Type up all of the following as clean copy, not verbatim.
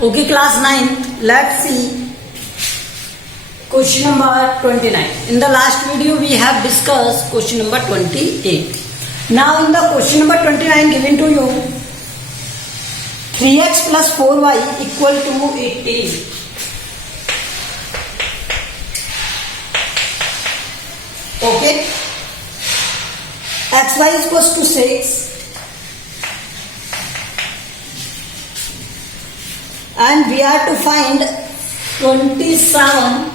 Okay, class 9th, let's see question number 29. In the last video, we have discussed question number 28. Now, in the question number 29 given to you, 3x plus 4y equal to 18. Okay, xy is equals to 6. And we are to find 27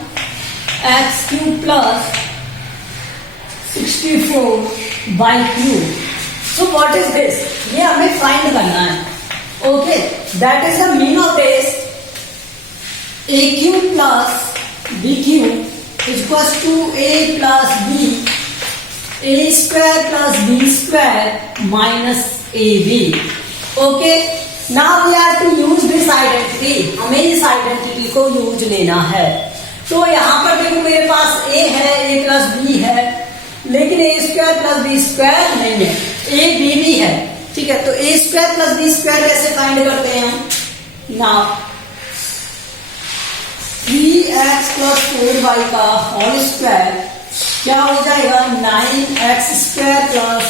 x cube plus 64 y cube. So what is this? ये हमें find करना है. Okay, that is the mean of this. A cube plus b cube is equals to a plus b, a square plus b square minus ab. Okay. Now we are to use this identity. हमें इस identity को use लेना है. तो यहाँ पर देखो मेरे पास a है, a प्लस b है, लेकिन a square plus b square नहीं है, a b भी है. ठीक है, तो a square plus b square कैसे फाइंड करते हैं हम? नाउ 3x प्लस 4y का होल स्क्वायर क्या हो जाएगा? 9x square plus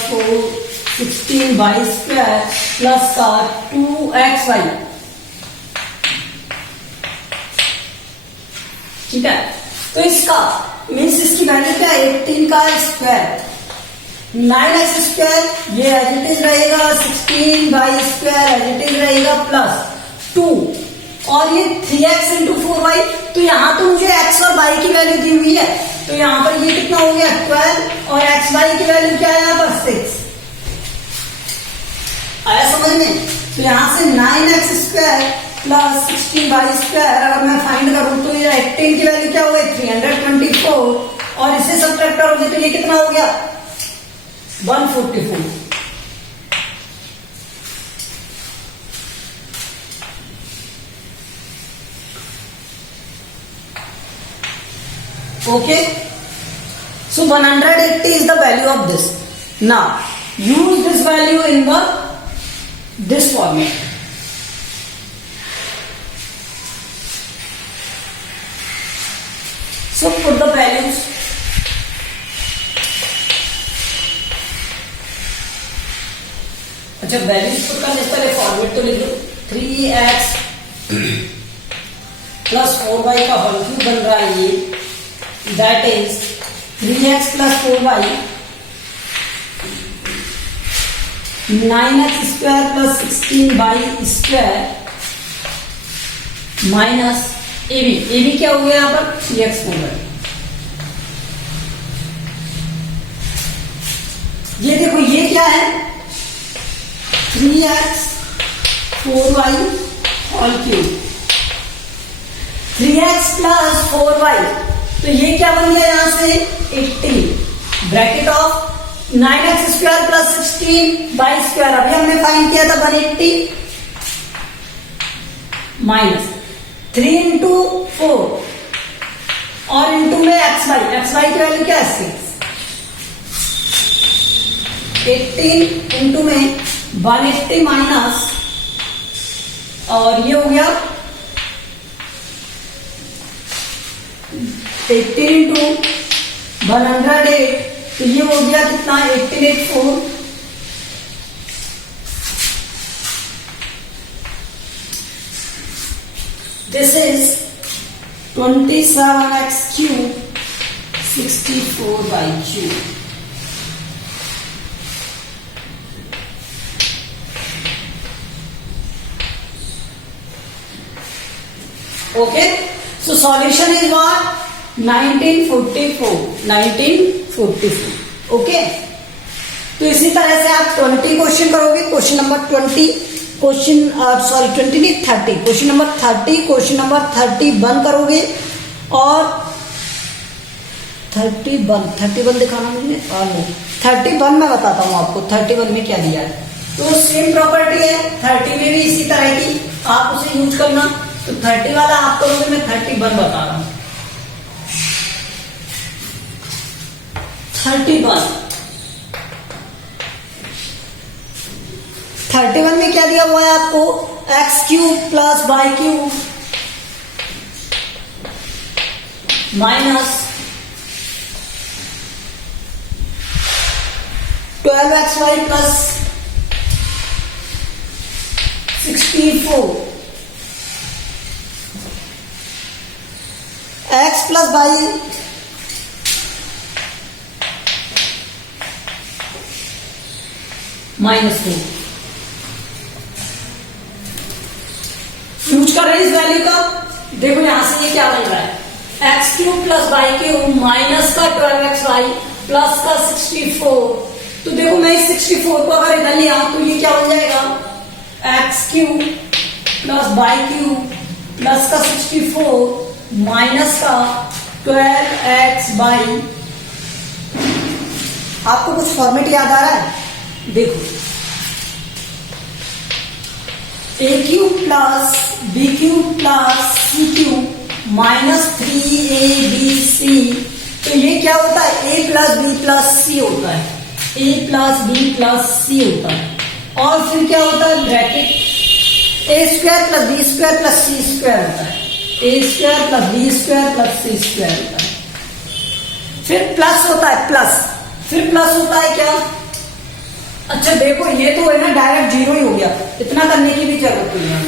16y square plus का 2xy. ठीक है, तो इसका मीन्स इसकी वैल्यू क्या है? 18 का स्क्वायर, 9x स्क्वायर ये एज इट इज रहेगा, 16y square as it is रहेगा प्लस 2 और ये 3x इंटू 4y. तो यहां तो मुझे x और y की वैल्यू दी हुई है, तो यहां पर ये कितना हो गया 12 और xy की वैल्यू क्या है यहां पर 6. आया समझ में? तो यहां से 9x square plus 16y square अगर मैं फाइंड करूं तो ये 18 की वैल्यू क्या हो गई? 324 और इससे सब्ट्रैक्ट करोगे तो ये कितना हो गया? 144. Okay, so 180 is the value of this. Now use this value in the this format. So put the values. अच्छा, वैल्यूज पुट करने से पहले फॉर्मेट तो लिख दो. 3x प्लस 4y का होल क्यूब बन रहा है ये, that is 3x plus 4y 9x square plus 16y square minus ab. ab क्या हो गया यहाँ पर? 3x 4y. ये देखो ये क्या है? 3x 4y whole cube, 3x plus 4y, तो ये क्या बन गया यहां से? 80 bracket of 9x square plus 16y square. अभी हमने फाइंड किया था 180 माइनस 3 इंटू 4 और इंटू में xy. xy की वैल्यू क्या है? 6. 18 इंटू में 180 माइनस और ये हो गया 18 इंटू 108, तो ये हो गया कितना? 1884. This is 27x cube 64y cube. Okay, so solution is what? 1944. Okay, तो इसी तरह से आप 20 क्वेश्चन करोगे. क्वेश्चन नंबर 20 क्वेश्चन 20 नहीं 30. क्वेश्चन नंबर 30 क्वेश्चन नंबर 31 करोगे और 31 दिखाना मुझे. नहीं, 31 मैं बताता हूँ आपको 31 में क्या दिया है. तो सेम प्रॉपर्टी है 30 में भी इसी तरह की, आप उसे यूज करना. तो 30 वाला आप करोगे, मैं 31 बता रहा हूं. 31 31 में क्या दिया हुआ है आपको, x cube plus y cube minus 12xy plus 64 x plus y -2 use कर रहे हैं इस वैल्यू का। देखो यहां से ये क्या बन रहा है, x cube plus y cube minus का 12xy प्लस का 64। तो देखो मैं इस 64 को अगर इधर लिया तो ये क्या बन जाएगा, x cube plus y cube plus का 64 माइनस का 12xy। आपको कुछ फॉर्मेट याद आ रहा है, देखो A cube plus B cube plus C cube minus 3ab। तो ये क्या होता है, a plus B plus C होता है, a plus B plus C होता है। और फिर क्या होता है, bracket A square plus B square plus C square होता है, A square plus B square plus C square होता है। फिर प्लस होता है, प्लस फिर प्लस होता है क्या, अच्छा देखो ये तो है ना डायरेक्ट जीरो ही हो गया, इतना करने की भी जरूरत नहीं है।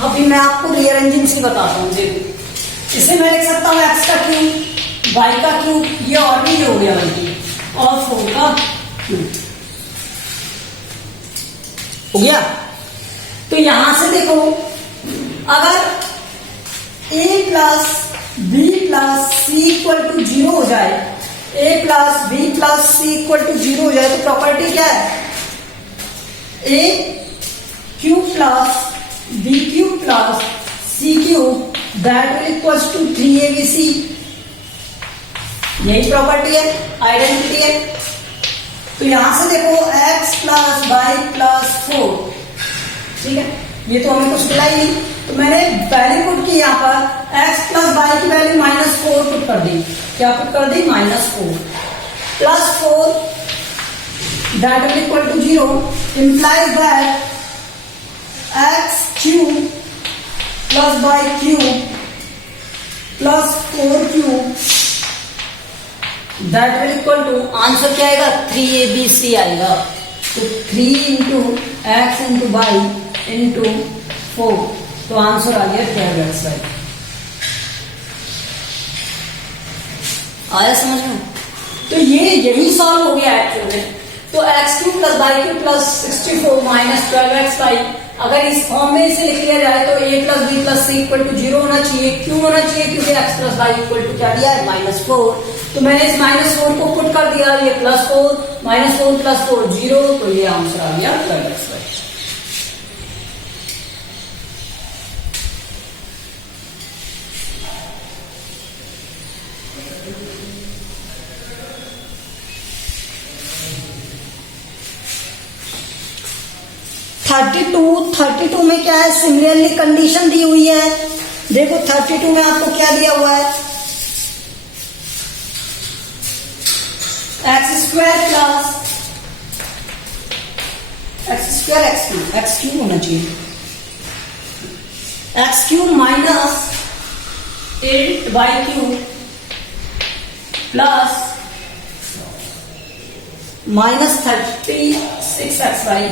अभी मैं आपको रीअरेंजिंग से बताता हूँ। देखो इसे मैं लिख सकता हूँ एक्स का क्यूब वाई का क्यूब, ये और भी हो गया बल्कि, और 4 का क्यूब हो गया। तो यहां से देखो अगर a plus B plus c equal to 0 हो जाए, a plus B plus c equal to 0 हो जाए, तो प्रॉपर्टी क्या है, a cube plus B cube plus C cube that will equals to 3abc। यही प्रॉपर्टी है, आइडेंटिटी है। तो यहां से देखो x प्लस वाई प्लस 4, ठीक है, ये तो हमें कुछ मिला ही नहीं, तो मैंने वैल्यू पुट की यहाँ पर x प्लस वाई की वैल्यू -4 पुट कर दी। क्या पुट कर दी, -4 plus 4 that will equal to 0 implies that x cube plus y cube plus 4 cube that will equal to, answer क्या आएगा, 3abc आएगा। तो 3 into x into y into 4, तो आंसर आ गया 12xy। आया समझ में? तो ये यही सॉल्व हो गया एक्चुअल में। तो x cube plus y cube plus 64 minus 12xy, अगर इस फॉर्म में इसे लिख लिया जाए तो a plus B plus c equal to 0 होना चाहिए। क्यों होना चाहिए, क्योंकि x plus y equal to क्या दिया है, -4। तो मैंने इस -4 को पुट कर दिया, ये +4 -4 प्लस 4 0, तो ये आंसर आ गया 12xy। थर्टी टू में क्या है, सिमिलरली कंडीशन दी हुई है। देखो 32 में आपको क्या दिया हुआ है, x square plus x cube होना चाहिए, x cube minus 8y cube plus -36xy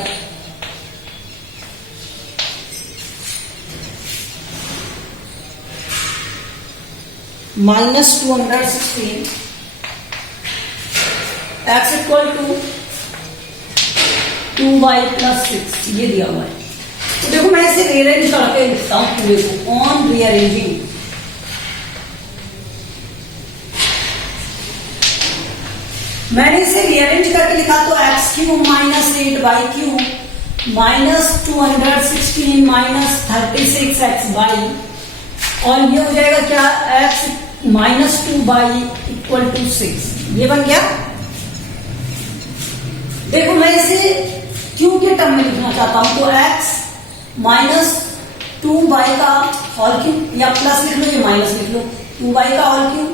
-216 x equal to 2y plus 6, ये दिया हुआ है। तो देखो मैं इसे रीअरेंज करके लिखता हूं पूरे को, ऑन रीअरेंजिंग। मैंने इसे रीअरेंज करके लिखा तो x cube minus 8y cube minus 216 minus 36xy, और ये हो जाएगा क्या, x -2y इक्वल टू 6, ये बन गया। देखो मैं इसे क्यू के टर्म में लिखना चाहता हूं, तो x -2y का होल क्यूब, या प्लस लिख लो, ये माइनस लिख लो, 2y का होल क्यूब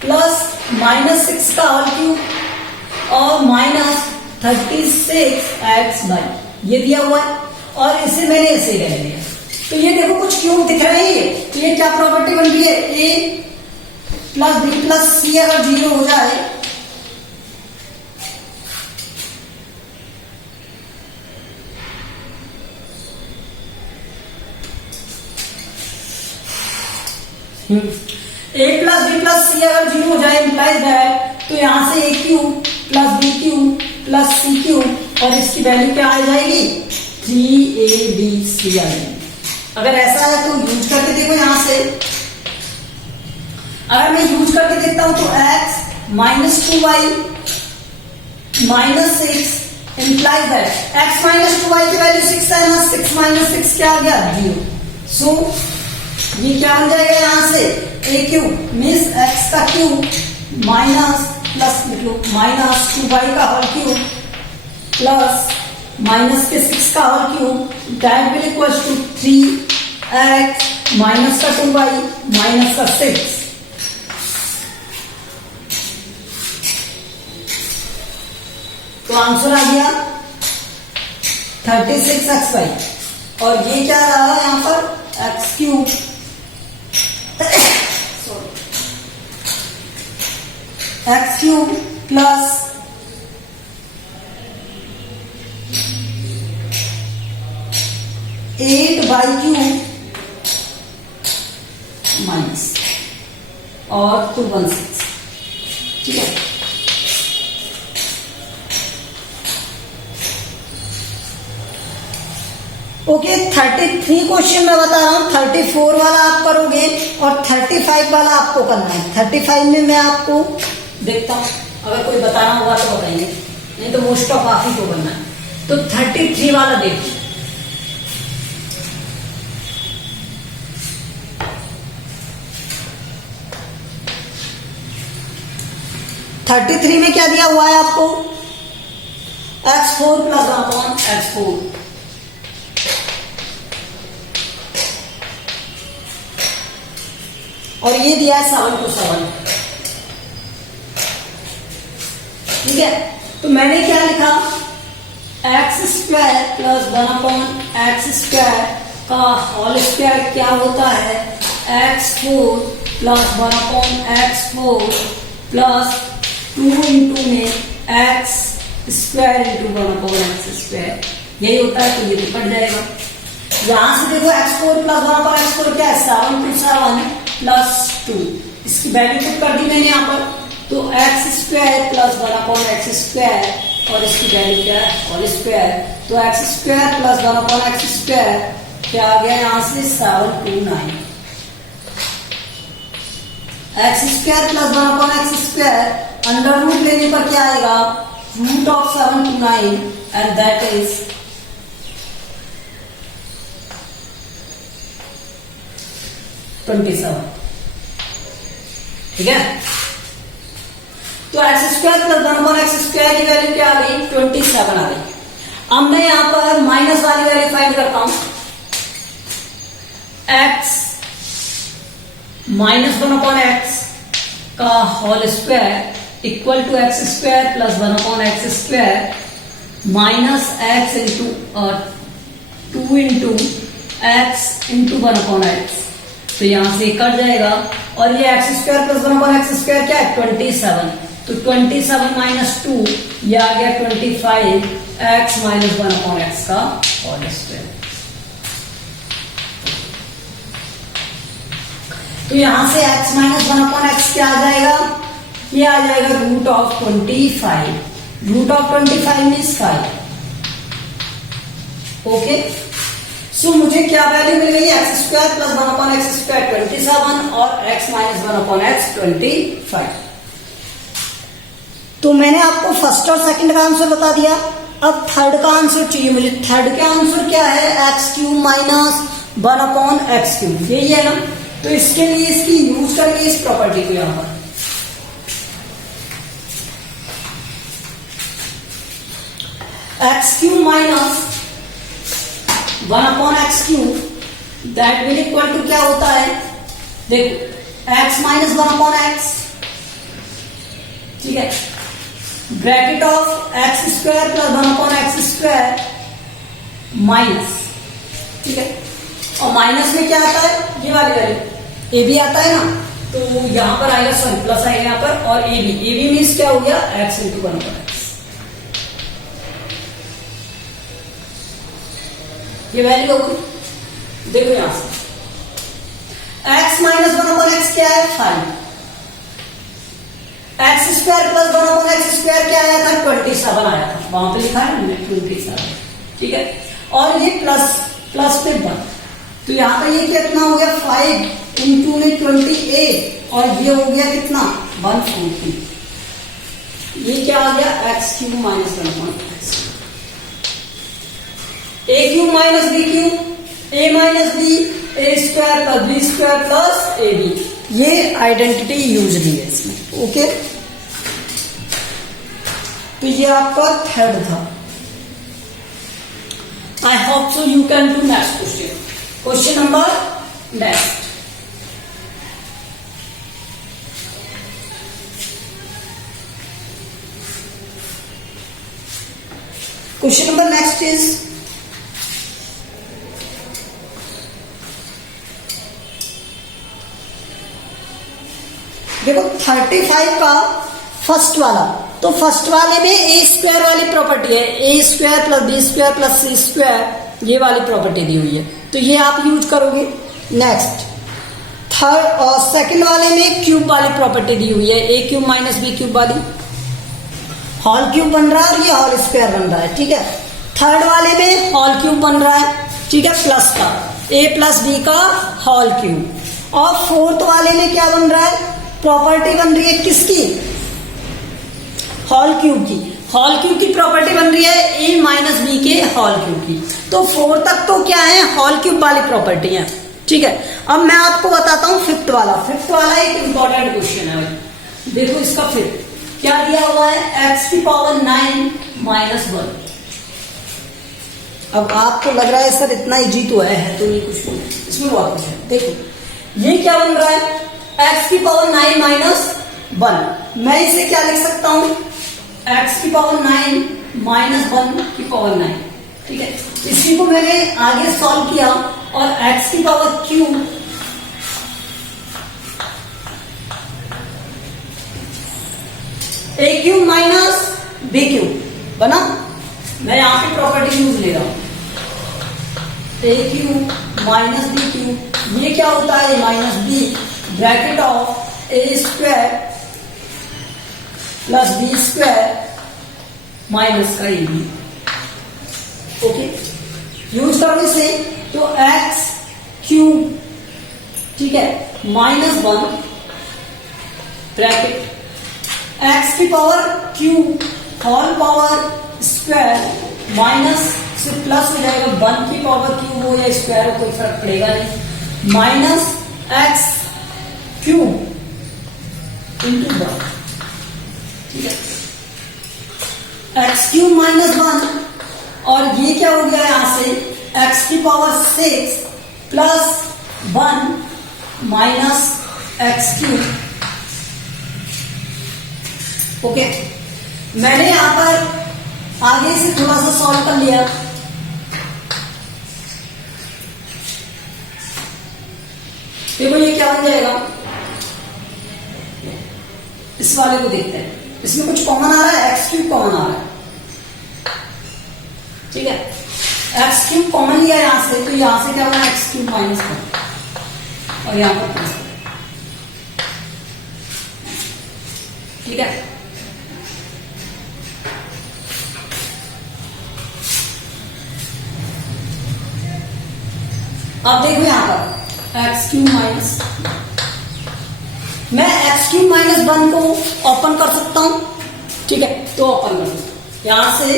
प्लस -6 का होल क्यूब और 36x/, ये दिया हुआ है और इसे मैंने ऐसे ले लिया। तो ये देखो कुछ क्यूब दिख रहे हैं ये, तो ये क्या प्रॉपर्टी बन रही है, a plus B plus c अगर 0 हो जाए a plus B plus c अगर 0 हो जाए इंप्लाइज दैट, तो यहां से a cube plus B cube plus C cube और इसकी वैल्यू क्या आ जाएगी 3abc आ जाएगी। अगर ऐसा है तो यूज करके देखो, यहां से अगर मैं यूज करके देखता हूं तो x minus 2y minus 6 implies that x minus 2y की वैल्यू 6 है ना, 6 माइनस 6 क्या आ गया 0। सो ये क्या हो जाएगा यहां से a क्यूब मीन्स x का cube minus plus minus 2y का होल क्यूब प्लस माइनस के 6 का whole cube that will equal to 3x minus का 2y माइनस का 6। तो आंसर आ गया 36xy और ये क्या रहा यहां पर x cube x cube plus 8y cube minus और 216, ठीक है। ओके 33 क्वेश्चन मैं बता रहा हूं, 34 वाला आप करोगे और 35 वाला आपको करना है। 35 में मैं आपको देखता हूं, अगर कोई बताना होगा तो बताइए, नहीं तो मोस्ट ऑफ आप ही को करना है। तो 33 वाला देखिए, में क्या दिया हुआ है आपको x4 प्लस अपॉन x4 और ये दिया है 7 to 7, ठीक है। तो मैंने क्या लिखा x² प्लस 1 अपॉन x² का होल स्क्वायर क्या होता है x4 plus 1 upon x4 plus 2 into में x² इंटू 1 अपॉन x², यही होता है। तो ये तो कट जाएगा, यहां से देखो x4 प्लस 1 अपॉन x4 क्या है 7 to 7 प्लस 2, इसकी वैल्यू पुट कर दी मैंने यहाँ पर। तो x² प्लस 1 अपॉन x² और इसकी वैल्यू क्या है होल स्क्वायर, तो x² प्लस 1 अपॉन x² क्या आ गया यहां से 729। x² plus 1 upon x² under root लेने पर क्या आएगा root of 729 and that is 27, ठीक है। तो x² प्लस 1 अपॉन x² की वैल्यू क्या आ गई 27 आ गई। अब मैं यहां पर माइनस वाली वैल्यू फाइंड करता हूं, x माइनस 1 अपॉन x का whole square equal to x² plus 1 upon x² minus x into 2 into x into 1 upon x। तो यहां से कट जाएगा और ये x² प्लस 1 अपॉन x² क्या है 27, तो 27 माइनस 2 ये आ गया 25 x माइनस 1 अपॉन x का होल स्क्वायर। तो यहां से x माइनस 1 अपॉन x क्या आ जाएगा, ये आ जाएगा root of 25, root of 25 means 5। Okay, so मुझे क्या वैल्यू मिल गई x² प्लस 1 अपॉन x² 27 और x माइनस 1 अपॉन x 25। तो मैंने आपको फर्स्ट और सेकंड का आंसर बता दिया। अब थर्ड का आंसर चाहिए मुझे। थर्ड का आंसर क्या है x³ माइनस 1 अपॉन x³, यही है ना। तो इसके लिए इसकी यूज करेंगे इस प्रॉपर्टी को यहां पर, x³ minus 1 upon x³ that will equal to क्या होता है देखो x माइनस 1 अपॉन x, ठीक है। Bracket of x square plus 1 upon x square minus, ठीक है, और माइनस में क्या आता है, ये वाली वैल्यू ए बी आता है ना, तो यहां पर आएगा, सॉरी प्लस आएगा यहां पर, और ए बी मीन्स क्या हो गया, एक्स इंटू 1 अपॉन एक्स, ये वैल्यू होगी। देखो यहां से x माइनस 1 अपॉन एक्स क्या है, 5, x square plus 1 upon x square क्या आया था, 27 आया था, वहां पे लिखा है हमने 27, ठीक है, और ये प्लस प्लस पे 1, तो यहां पर ये कितना हो गया, 5 इंटू में 28, और ये हो गया कितना, 140, ये क्या आ गया, x cube minus 1 upon x, a cube minus B cube, a minus B, A square plus B square plus a b, ये आइडेंटिटी यूज ली है इसमें, ओके। तो ये आपका थर्ड था। I hope so you can do next question, question number next. Question number next is, देखो 35 का फर्स्ट वाला, तो फर्स्ट वाले में ए स्क्वायर वाली प्रॉपर्टी है, A square plus B square plus C square, ये वाली प्रॉपर्टी दी हुई है, तो ये आप यूज करोगे। नेक्स्ट थर्ड और सेकंड वाले में क्यूब वाली प्रॉपर्टी दी हुई है, ए क्यूब माइनस बी क्यूब वाली, होल क्यूब बन रहा है और ये होल स्क्वायर बन रहा है, ठीक है। थर्ड वाले में होल क्यूब बन रहा है, ठीक है, प्लस का ए प्लस बी का होल क्यूब, और फोर्थ वाले में क्या बन रहा है, प्रॉपर्टी बन रही है किसकी, होल क्यूब की, होल क्यूब की प्रॉपर्टी बन रही है ए माइनस बी के होल क्यूब की, तो 4 तक तो क्या है, होल क्यूब वाली प्रॉपर्टी है, ठीक है। अब मैं आपको बताता हूं फिफ्थ वाला एक इंपॉर्टेंट क्वेश्चन है, देखो इसका फिफ्थ क्या दिया हुआ है, एक्स की पावर 9 माइनस 1। अब आपको लग रहा है सर इतना इजी तो है तो नहीं कुछ नहीं, इसमें बहुत कुछ है। देखो ये क्या बन रहा है, एक्स की पावर 9 माइनस 1, मैं इसे क्या लिख सकता हूं, एक्स की पावर 9 माइनस 1 की पावर 9, ठीक है। इसी को मैंने आगे सॉल्व किया और एक्स की power cube a cube minus B cube बना, मैं यहां पे प्रॉपर्टी यूज ले रहा हूं, a cube minus B cube, ये क्या होता है, minus b bracket of a square plus B square minus का ए बी, ओके। यूज करो इसे, तो एक्स क्यूब, ठीक है, माइनस 1 ब्रैकेट एक्स की power cube whole power square minus से प्लस हो जाएगा, 1 की पावर क्यूब हो या स्क्वायर हो कोई फर्क पड़ेगा नहीं, माइनस एक्स क्यूब इंटू 1, ठीक है, एक्स क्यूब माइनस 1, और ये क्या हो गया यहां से, एक्स की power 6 plus 1 minus x cube, okay. मैंने यहां पर आगे से थोड़ा सा सॉल्व कर लिया, देखो ये क्या बन जाएगा, इस वाले को देखते हैं, इसमें कुछ कॉमन आ रहा है, एक्स क्यूब कॉमन आ रहा है, ठीक है, एक्स क्यूब कॉमन लिया यहां से, तो यहां से क्या होगा, एक्स क्यूब माइनस 1 और यहां पर प्लस, ठीक है। अब देखो यहां पर एक्स क्यूब माइनस, मैं एक्स क्यूब माइनस 1 को ओपन कर सकता हूं, ठीक है, तो ओपन कर सकता हूं, यहां से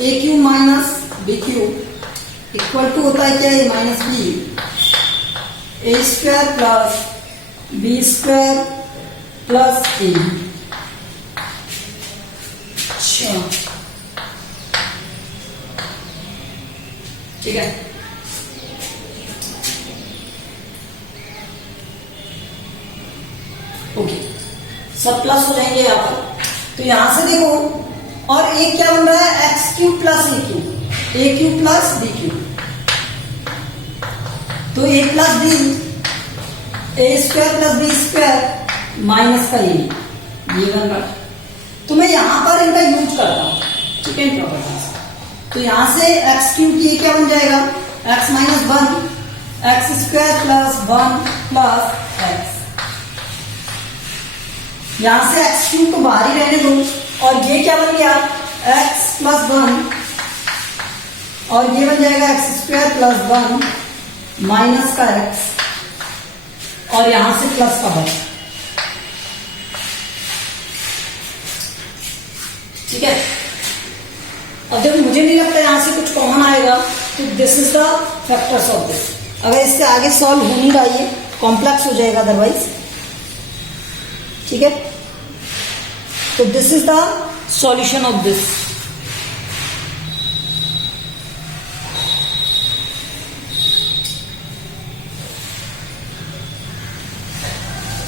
A cube minus B cube equal to होता है क्या, A minus B, A square plus B square plus A, अच्छा ठीक है। ओके, सब प्लस हो जाएंगे यहाँ पर, तो यहां से देखो, और एक क्या बन रहा है, x cube plus A cube plus B cube, तो A plus B, A square plus B square minus का ये बन रहा। तो मैं यहां पर इनका यूज करता हूं, ठीक है, प्रॉपर्टीज। तो यहां से एक्स क्यूब ये क्या बन जाएगा, x minus 1 x square plus 1 plus x. यहां से एक्स क्यूब को बाहर ही रहने दो, और ये क्या बन गया, एक्स प्लस 1, और ये बन जाएगा एक्स स्क्वायर प्लस 1 माइनस का एक्स, और यहां से प्लस का 1, ठीक है। अब जब मुझे नहीं लगता यहां से कुछ कॉमन आएगा, तो this is the factors of this. अगर इससे आगे सॉल्व हो नहीं रहा, ये कॉम्प्लेक्स हो जाएगा अदरवाइज, ठीक है। तो this is the solution of this.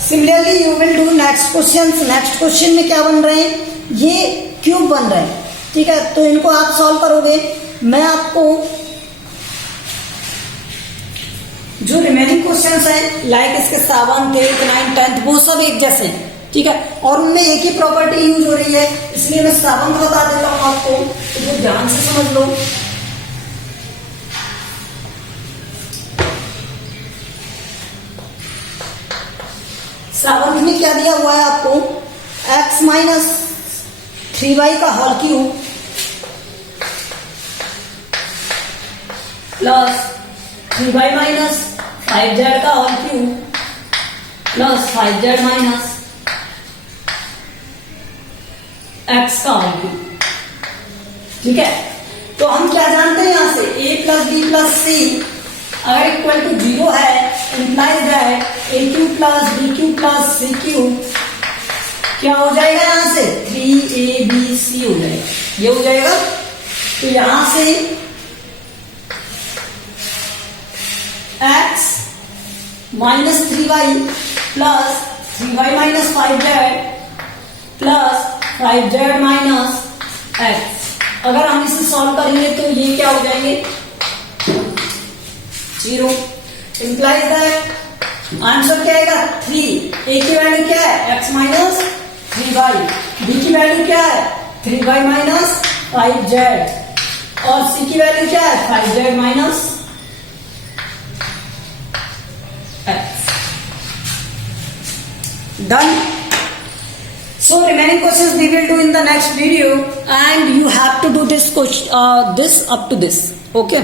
Similarly you will do next question. Next question में क्या बन रहे हैं, ये क्यूब बन रहे हैं, ठीक है। तो इनको आप सॉल्व करोगे, मैं आपको जो रिमेनिंग क्वेश्चंस हैं, लाइक इसके 7th 8th 9th 10th वो सब एक जैसे हैं, ठीक है, और उनमें एक ही प्रॉपर्टी यूज हो रही है, इसलिए मैं 7th बता देता हूं आपको, तो ध्यान से समझ लो। सेवंथ में क्या दिया हुआ है आपको, x माइनस 3y का whole cube plus 3y minus 5z का whole cube plus 5z minus x का होल क्यूब, ठीक है। तो हम क्या जानते हैं यहां से, a plus B plus c अगर इक्वल टू 0 है, implies that a cube plus B cube plus C cube क्या हो जाएगा, यहां से 3abc हो जाएगा, ये हो जाएगा। तो यहां से x minus 3y plus 3y minus 5z plus 5z minus x, अगर हम इसे सॉल्व करेंगे तो ये क्या हो जाएंगे, 0। इंप्लाइज दैट आंसर क्या आएगा, 3। a की वैल्यू क्या है, x माइनस 3y, b की वैल्यू क्या है, 3y माइनस 5z, और c की वैल्यू क्या है, 5z minus x। Done. So remaining questions we will do in the next video, and you have to do this question, this up to this. Okay.